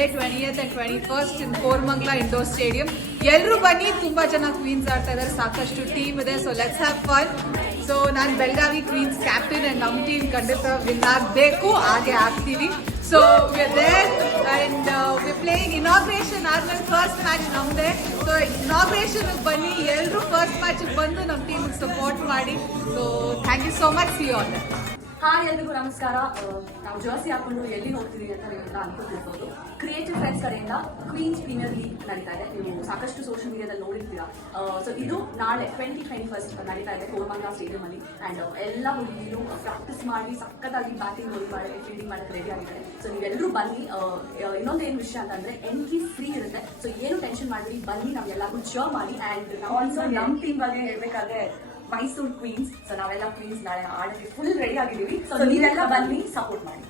Sunday 20th and 21st in Koramangala Indoor Stadium. ಎಲ್ಲರೂ ಬನ್ನಿ, ತುಂಬಾ ಜನ ಕ್ವೀನ್ಸ್ ಆಡ್ತಾ ಇದ್ದಾರೆ, ಸಾಕಷ್ಟು ಟೀಮ್ ಇದೆ, so let's have fun. So ನಾನು ಬೆಳಗಾವಿ ಕ್ವೀನ್ಸ್ ಕ್ಯಾಪ್ಟನ್ ಅಂಡ್ ನಮ್ಮ ಟೀಮ್ ಖಂಡಿತ ವಿನ್ ಆಗಬೇಕು, ಹಾಗೆ ಆಗ್ತೀವಿ. So we are there and we playing inauguration ಆದ್ಮೇಲೆ ಫಸ್ಟ್ ಮ್ಯಾಚ್ ನಮ್ದೇ. ಸೊ ಇನಾಗ್ರೇಷನ್ ಬನ್ನಿ, ಎಲ್ಲರೂ ಫಸ್ಟ್ ಮ್ಯಾಚ್ ಬಂದು ನಮ್ಮ ಟೀಮ್ ಸಪೋರ್ಟ್ ಮಾಡಿ. So thank you so much. See you all. Hi ಎಲ್ರಿಗೂ ನಮಸ್ಕಾರ. ನಾವು ಜರ್ಸಿ ಹಾಕೊಂಡು ಎಲ್ಲಿ ಹೋಗ್ತೀವಿ ಅಂತ ನೀವೆಲ್ಲ ಅನ್ಕೋತಿರ್ಬೋದು. ಕ್ರಿಯೇಟಿವ್ ಫ್ರೆಂಡ್ಸ್ ಕಡೆಯಿಂದ ಕ್ವೀನ್ಸ್ ಪ್ರೀಮಿಯರ್ ಲೀಗ್ ನಡೀತಾ ಇದೆ. ನೀವು ಸಾಕಷ್ಟು ಸೋಷಿಯಲ್ ಮೀಡಿಯಾದಲ್ಲಿ ನೋಡಿರ್ತೀರಾ. ಸೊ ಇದು ನಾಳೆ 2021 ನಡೀತಾ ಇದೆ ಕೋರಮಂಗಲ ಸ್ಟೇಡಿಯಂ ಅಲ್ಲಿ. ಆ್ಯಂಡ್ ಎಲ್ಲ ಹುಡುಗಿರು ಪ್ರಾಕ್ಟೀಸ್ ಮಾಡಿ ಸಖತ್ತಾಗಿ ಬ್ಯಾಟಿಂಗ್ ಮಾಡಿ ಫೀಲ್ಡಿಂಗ್ ಮಾಡೋಕ್ಕೆ ರೆಡಿ ಆಗಿದ್ದಾರೆ. ಸೊ ನೀವೆಲ್ಲರೂ ಬನ್ನಿ. ಇನ್ನೊಂದೇನು ವಿಷಯ ಅಂತಂದ್ರೆ ಎಂಟ್ರಿ ಫ್ರೀ ಇರುತ್ತೆ. ಸೊ ಏನು ಟೆನ್ಷನ್ ಮಾಡಬೇಡಿ, ಬನ್ನಿ, ನಾವೆಲ್ಲರೂ ಚೇರ್ ಮಾಡಿ. ಆ್ಯಂಡ್ ನಾವು ಆಲ್ಸೋ ನಮ್ಮ ಟೀಮ್ ಬಗ್ಗೆ ಹೇಳ್ಬೇಕಾದ್ರೆ ಮೈಸೂರು ಕ್ವೀನ್ಸ್. ಸೊ ನಾವೆಲ್ಲ ಕ್ವೀನ್ಸ್ ನಾಳೆ ಆಡೋಕ್ಕೆ ಫುಲ್ ರೆಡಿ ಆಗಿದ್ದೀವಿ. ಸೊ ನೀವೆಲ್ಲ ಬನ್ನಿ, ಸಪೋರ್ಟ್ ಮಾಡಿ.